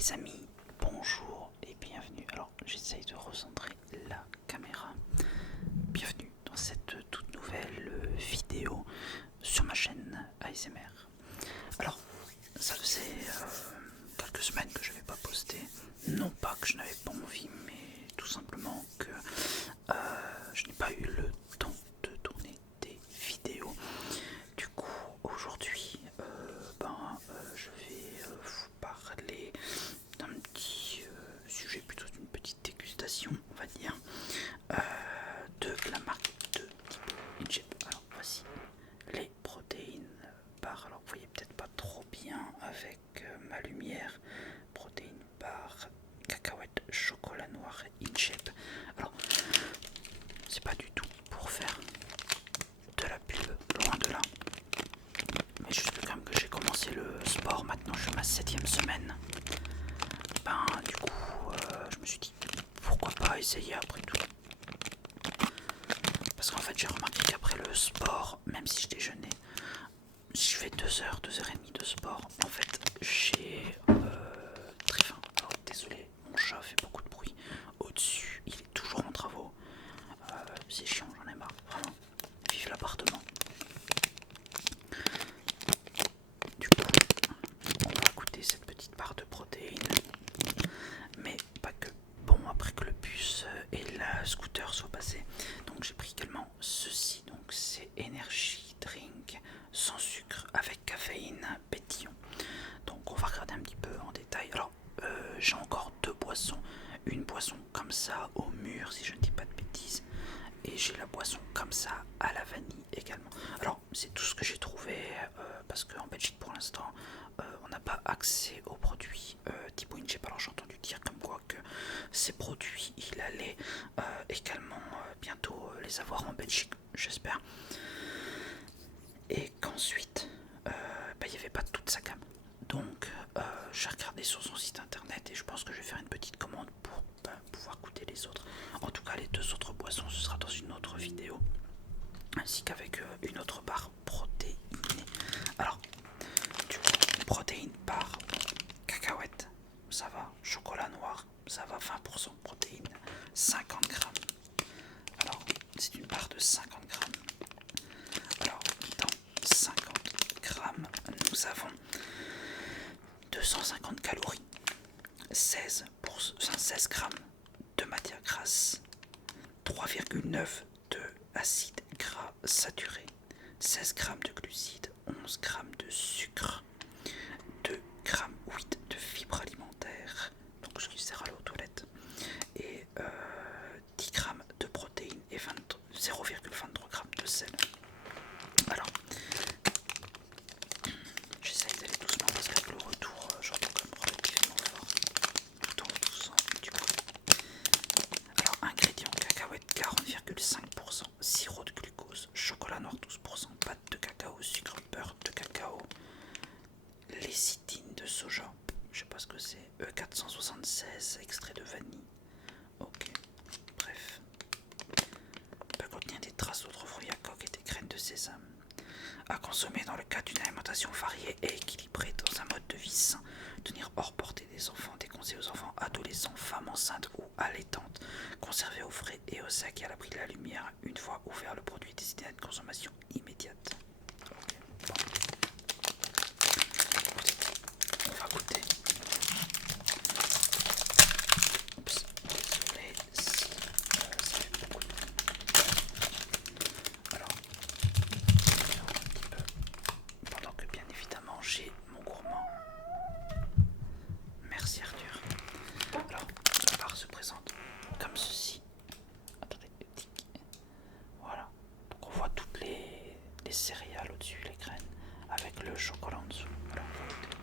Les amis, bonjour et bienvenue. Alors j'essaye de recentrer la caméra. Bienvenue dans cette toute nouvelle vidéo sur ma chaîne ASMR. Alors ça faisait quelques semaines que je n'avais pas posté. Non pas que je n'avais pas envie, mais tout simplement que je n'ai pas eu le temps de tourner des vidéos. Du coup aujourd'hui je vais vous parler d'un petit sujet, plutôt d'une petite dégustation on va dire, de la marque de type Inchep. Alors voici les protéines bar. Alors vous voyez peut-être pas trop bien avec ma lumière. Protéines bar, cacahuètes, chocolat noir, Inchep. Alors c'est pas du tout pour faire de la pub, loin de là. Mais juste comme que j'ai commencé le sport, maintenant je suis à ma 7ème semaine. Du coup, je me suis dit pourquoi pas essayer après tout. Parce qu'en fait, j'ai remarqué qu'après le sport, même si je déjeunais, je fais 2 heures, 2 heures et demie de sport. En fait, j'ai très faim. Alors désolé, mon chat fait beaucoup de bruit au-dessus. Il est toujours en travaux. C'est chiant, j'en ai marre. Vraiment. Vive l'appartement. Du coup, on va goûter cette petite barre de protéines. Mais pas que. Bon, après que le bus et la scooter soient passés, donc j'ai pris également ceci. Donc c'est Energy Drink sans sucre avec caféine pétillant. Donc on va regarder un petit peu en détail. Alors j'ai encore 2 boissons. Une boisson comme ça au mur, si je ne dis pas de bêtises, et j'ai la boisson comme ça à la vanille également. Alors c'est tout ce que j'ai trouvé parce qu'en Belgique pour l'instant on n'a pas accès aux produits type Inchep. Alors j'ai entendu dire comme quoi que ces produits il allait également bientôt les avoir en Belgique, j'espère, et qu'ensuite il n'y avait pas toute sa gamme. Donc j'ai regardé sur son site internet et je pense que je vais faire une petite commande pour pouvoir goûter les autres. En tout cas les 2 autres boissons ce sera dans une autre vidéo, ainsi qu'avec une autre barre protéinée. Alors du coup, protéines par cacahuètes, ça va. Chocolat noir, ça va. 20% de protéines, 50 grammes. Alors c'est une barre de 50 grammes. Alors dans 50 grammes nous avons 250 calories, 16 grammes de matière grasse, 3,9 de acides gras saturés, 16 grammes de glucides, 11 grammes de sucre, 2 grammes 8 de fibres alimentaires, donc ce qui sert à aller aux toilettes, et 10 grammes de protéines et 0,23 grammes de sel. Alors j'essaye d'aller doucement parce qu'avec le retour j'entends comme relativement fort, tout en doucement du coup. Alors ingrédients: cacahuètes 40,5%, sirop de glucose, chocolat noir 12%, pâte de cacao, sucre, beurre de cacao, lécithine de soja, je sais pas ce que c'est, E476, extrait de vanille. Ok, bref. Peut contenir des traces d'autres fruits à coque et des graines de sésame. À consommer dans le cadre d'une alimentation variée et équilibrée dans un mode de vie sain. Tenir hors portée des enfants, déconseillé aux enfants, adolescents, femmes enceintes ou allaitantes. Conserver au frais et au sec et à l'abri de la lumière. Une fois ouvert, le produit est destiné à une consommation immédiate. Ok, bon. On va goûter. Oups, désolé si ça fait beaucoup de bruit. Alors, un petit peu. Pendant que bien évidemment j'ai mon gourmand. Merci Arthur. Alors, la barre se présente comme ceci. Attendez, tic. Voilà. Donc on voit toutes les céréales au-dessus, les graines, avec le chocolat en dessous. Voilà, on va goûter.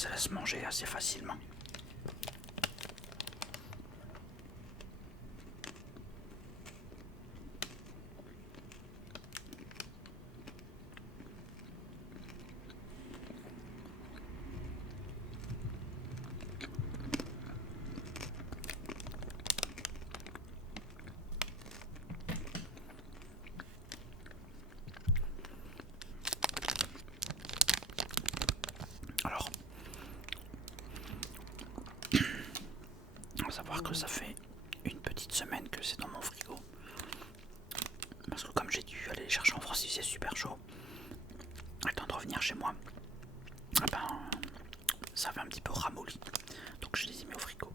se laisse manger assez facilement. Alors, on va savoir que ça fait une petite semaine que c'est dans mon frigo. Parce que comme j'ai dû aller les chercher en France, il faisait super chaud. Le temps de revenir chez moi, eh ben, ça avait un petit peu ramolli. Donc je les ai mis au frigo.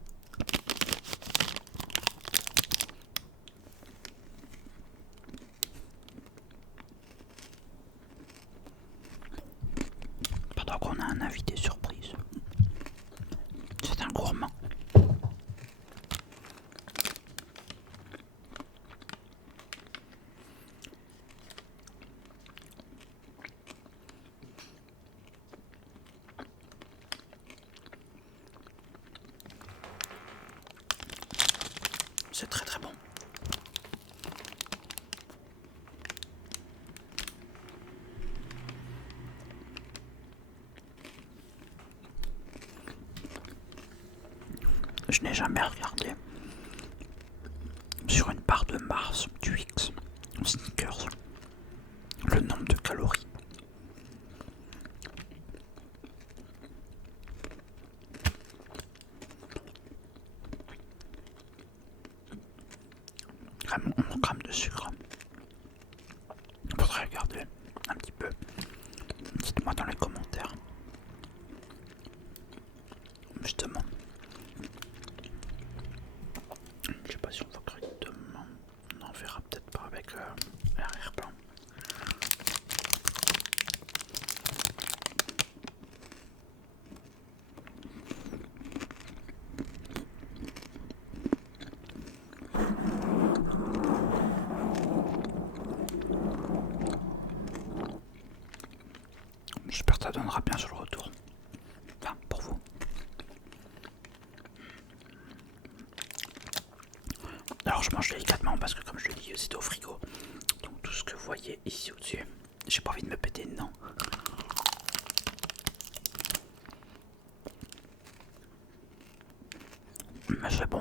Pendant qu'on a un invité surprise. C'est un gourmand. C'est très très bon. Je n'ai jamais regardé sur une barre de Mars du X Snickers le nombre de calories. Vraiment 11 grammes de sucre. Faudrait regarder un petit peu. Dites-moi dans les commentaires. Justement. Je sais pas si on va créer demain. On en verra peut-être pas avec l'arrière-plan. J'espère que ça donnera bien sur le retour. Enfin, pour vous. Alors je mange délicatement parce que comme je l'ai dit, c'était au frigo. Donc tout ce que vous voyez ici au-dessus, j'ai pas envie de me péter dedans. Mais c'est bon.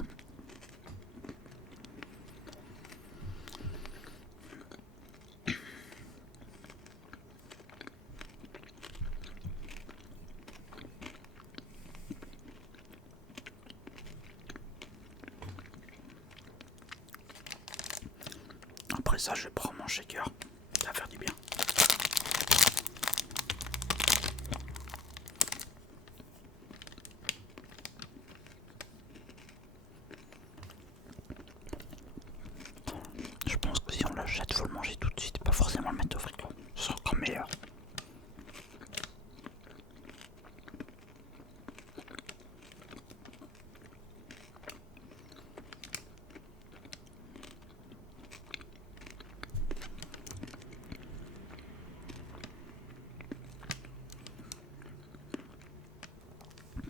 Après ça, je vais prendre mon shaker. Ça va faire du bien. Je pense que si on l'achète, faut le manger tout de suite, pas forcément le mettre au frigo. Ce sera encore meilleur.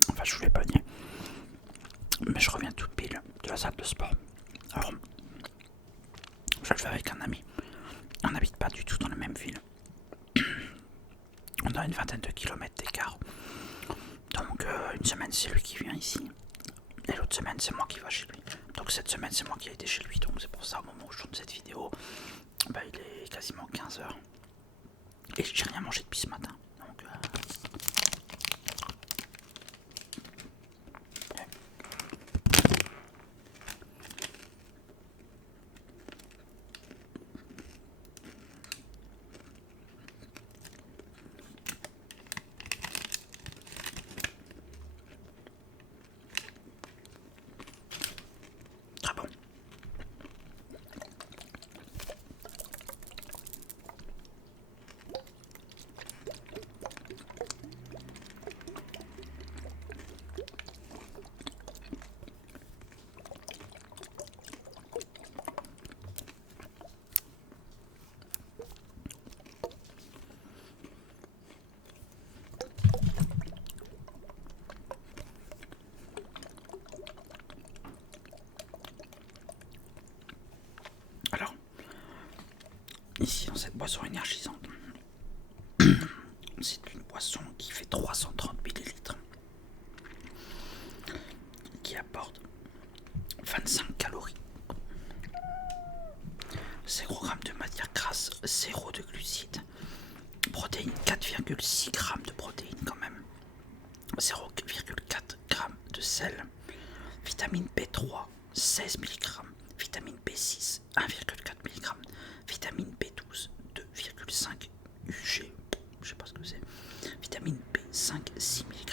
Enfin, je voulais pas nier. Mais je reviens tout pile de la salle de sport. Alors, je le fais avec un ami. On n'habite pas du tout dans la même ville. On a une vingtaine de kilomètres d'écart. Donc une semaine c'est lui qui vient ici. Et l'autre semaine c'est moi qui va chez lui. Donc cette semaine c'est moi qui ai été chez lui. Donc c'est pour ça au moment où je tourne cette vidéo, bah, il est quasiment 15 h. Et j'ai rien mangé depuis ce matin. Donc très bon. ici dans cette boisson énergisante. C'est une boisson qui fait 330 millilitres, qui apporte 25 calories, 0 g de matière grasse, 0 de glucides, protéines 4,6 g de protéines quand même, 0,4 g de sel, vitamine B3 16 mg, vitamine B6 1,4 mg, vitamine B12 2,5 UG, je sais pas ce que c'est, vitamine B5 6 mg.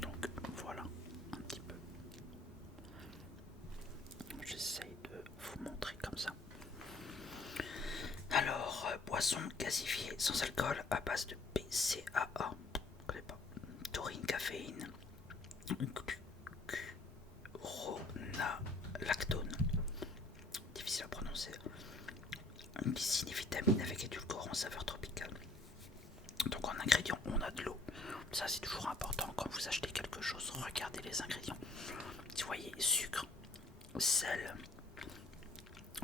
Donc voilà un petit peu. J'essaye de vous montrer comme ça. Alors, boisson gasifiée sans alcool à base de BCAA, je connais pas, taurine, caféine, glucuronolactone, difficile à prononcer, glycine et vitamines avec édulcorant saveur tropicale. Donc en ingrédients, on a de l'eau. Ça c'est toujours important quand vous achetez quelque chose, regardez les ingrédients. Si vous voyez sucre, sel,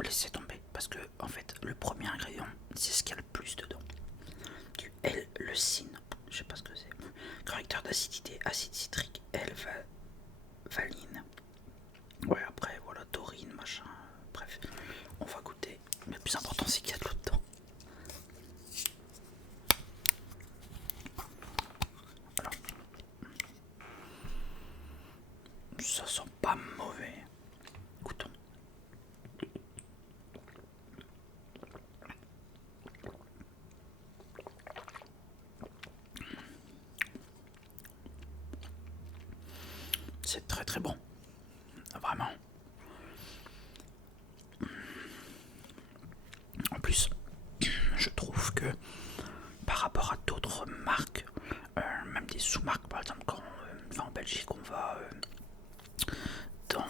laissez tomber parce que en fait le premier ingrédient c'est ce qu'il y a le plus dedans. Du L-leucine, je sais pas ce que c'est. Correcteur d'acidité, acide citrique, L-valine. Ouais, après voilà, taurine, machin. Bref, on va goûter. Mais le plus important c'est qu'il y a de l'eau dedans. Alors, ça sent pas mauvais. Goûtons. C'est très très bon, vraiment. En plus, je trouve que par rapport à d'autres marques, même des sous-marques, par exemple quand on va en Belgique, on va dans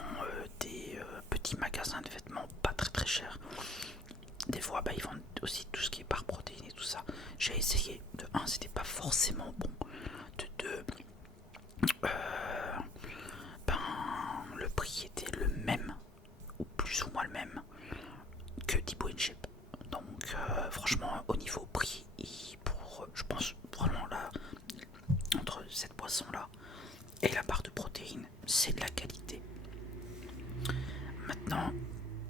des petits magasins de vêtements pas très très chers. Des fois, ils vendent aussi tout ce qui est barres protéines et tout ça. J'ai essayé. De 1, c'était pas forcément bon. De 2, le prix était le même, ou plus ou moins le même, que Thibaut Inchep. Donc, franchement, au niveau prix, je pense vraiment là, entre cette boisson-là et la barre de protéines, c'est de la qualité. Maintenant,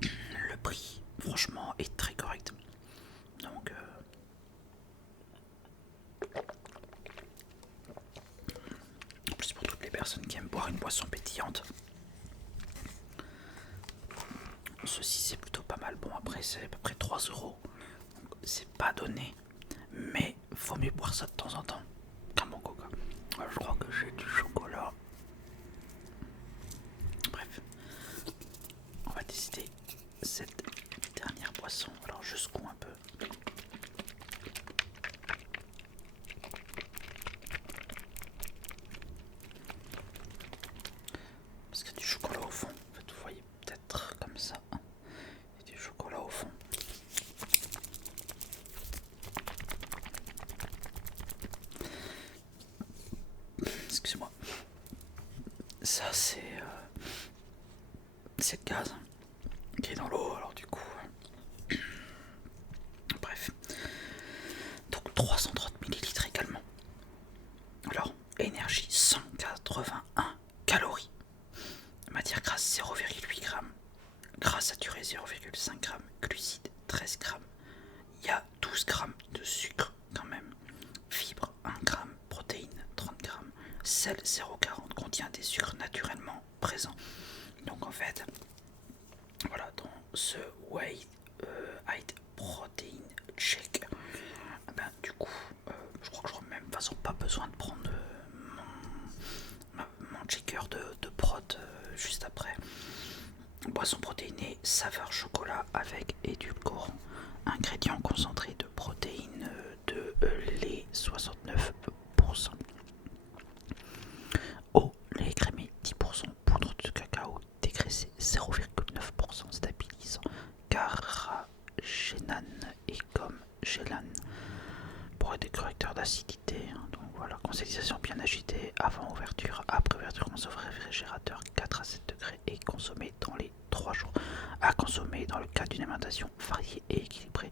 le prix, franchement, est très correct. Donc, en plus pour toutes les personnes qui aiment boire une boisson pétillante, ceci c'est plutôt pas mal. Bon, après c'est à peu près 3 €, c'est pas donné, mais faut mieux boire ça de temps en temps qu'un bon coca. Alors, je crois que j'ai du chocolat. Bref, on va décider cette dernière boisson. Alors je secoue un peu. Parce qu'il y a du chocolat au fond. En fait, vous voyez peut-être comme ça. Il y a du chocolat au fond. Excusez-moi. Ça c'est le gaz qui est dans l'eau, alors du coup. Bref. Donc 330 millilitres également. Alors, énergie 181 calories. Matière grasse 0,8 g. Gras saturé 0,5 g. Glucides 13 g. Il y a 12 g de sucre quand même. Fibres 1 g. Protéines 30 g. Sel 0,40 contient des sucres naturellement présents. Donc en fait, voilà, dans ce Weight Protein Shake, du coup, je crois que j'aurais même de toute façon pas besoin de prendre mon shaker de prot juste après. Boisson protéinée, saveur chocolat avec édulcorant. Ingrédients concentrés de protéines de lait 69%. Eau, lait écrémé 10%, poudre de cacao dégraissée 0,9%, stabilisant, carragénane et gomme gélane pour être des correcteurs d'acidité. Donc voilà, consolidation bien agitée avant ouverture, après ouverture, consommé au réfrigérateur 4 à 7 degrés et consommé dans les 3 jours. À consommer dans le cadre d'une alimentation variée et équilibrée.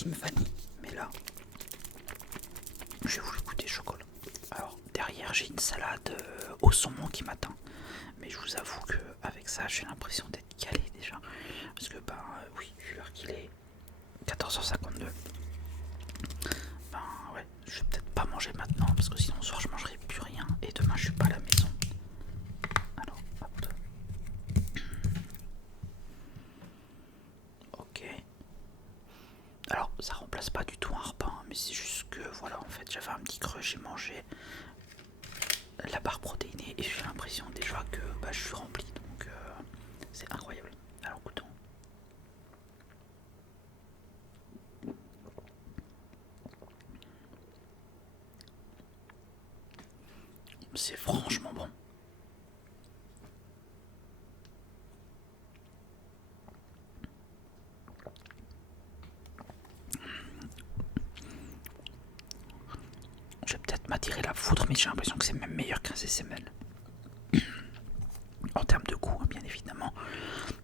team vanille, mais là, j'ai voulu goûter chocolat. Alors derrière, j'ai une salade au saumon qui m'attend, mais je vous avoue que avec ça, j'ai l'impression d'être calé déjà, parce que oui, vu l'heure qu'il est 14h52. Ouais, je vais peut-être pas manger maintenant parce que sinon ce soir je mangerai plus rien et demain je suis pas à la maison. Alors, hop. Ok. Alors, ça remplace pas du tout un repas, hein, mais c'est juste que voilà, en fait, j'avais un petit creux, j'ai mangé la barre protéinée et j'ai l'impression déjà que je suis rempli, donc c'est incroyable. Alors, goûtons. C'est franchement bon. Je vais peut-être m'attirer la foudre, mais j'ai l'impression que c'est même meilleur qu'un SSML. En termes de goût, hein, bien évidemment.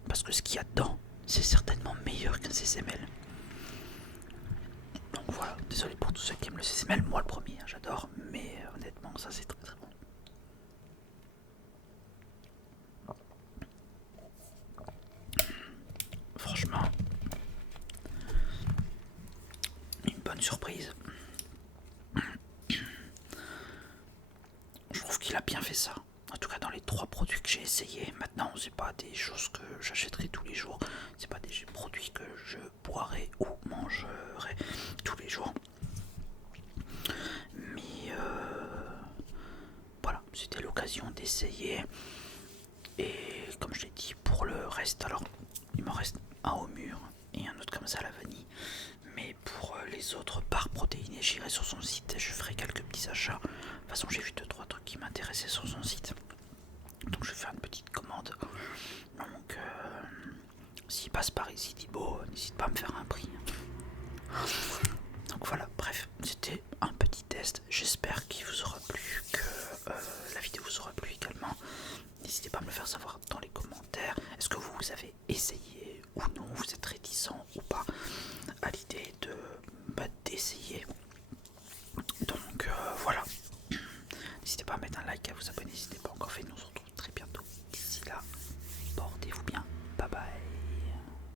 Parce que ce qu'il y a dedans, c'est certainement meilleur qu'un SSML. Donc voilà, désolé pour tous ceux qui aiment le SSML. Moi le premier, hein, j'adore. Mais honnêtement, ça c'est très très bon. Franchement, une bonne surprise. Je trouve qu'il a bien fait ça. En tout cas dans les 3 produits que j'ai essayé. Maintenant c'est pas des choses que j'achèterai tous les jours. C'est pas des produits que je boirai ou mangerai tous les jours. Mais voilà, c'était l'occasion d'essayer. Et comme je l'ai dit, pour le reste, alors il m'en reste un au mur et un autre comme ça à la vanille. Mais pour les autres barres protéinées, j'irai sur son site et je ferai quelques petits achats. De toute façon, j'ai vu 2-3 trucs qui m'intéressaient sur son site. Donc je vais faire une petite commande. Donc s'il passe par ici, Thibaut, n'hésite pas à me faire un prix. Donc voilà, bref, c'était un petit test. J'espère qu'il vous aura plu, que la vidéo vous aura plu également. N'hésitez pas à me le faire savoir dans les commentaires. Est-ce que vous avez essayé ou non? Vous êtes réticent ou pas à l'idée d'essayer